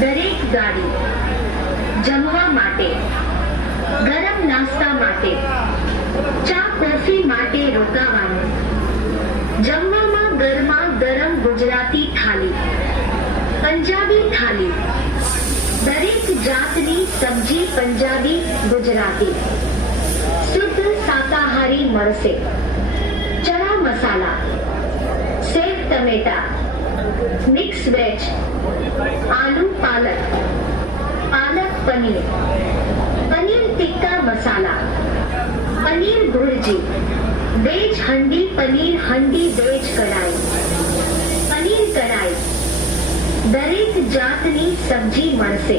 દરેક ગાડી જમવા માટે, ગરમ નાસ્તા માટે, ચા કોફી માટે રોકાવાનું, જમવામાં ગરમા ગરમ ગુજરાતી થાળી, પંજાબી થાળી, દરેક જાતની સબ્જી પંજાબી ગુજરાતી, શુદ્ધ શાકાહારી મળશે, ચણા મસાલા, સેવ ટમેટા, મિક્સ વેજ, આલુ પાલક, પાલક પનીર, પનીર ટિક્કા મસાલા, પનીર ભુરજી, વેજ હંડી પનીર હંડી વેજ કઢાઈ, પનીર કઢાઈ, દરેક જાતની સબ્જી મળશે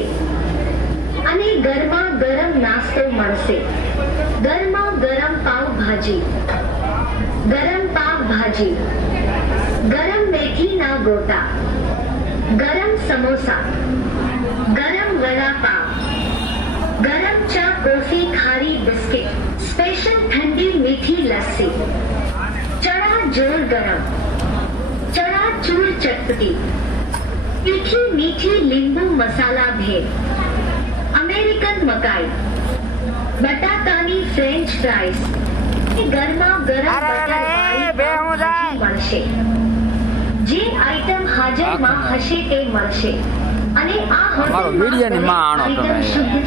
અને ગરમા ગરમ નાસ્તો મળશે, ગરમા ગરમ પાવભાજી, ગરમ પાવભાજી, ગરમ મેથીના ગોટા, ગરમ સમોસા, ગરમ વડાપાવ, ગરમ ચા કોફી ખારી બિસ્કિટ, સ્પેશિયલ ઠંડી મીઠી લસ્સી, ચણા જોર ગરમ, ચણા ચૂર ચટપટી, તીખી મીઠી લીંબુ મસાલા ભેળ, અમેરિકન મકાઈ, બટાકાની ફ્રેન્ચ ફ્રાઈઝ, ગરમા ગરમ બટર મળશે. જે આઈટમ હાજરમાં હશે તે મળશે અને આ હોટેલમાં શુદ્ધ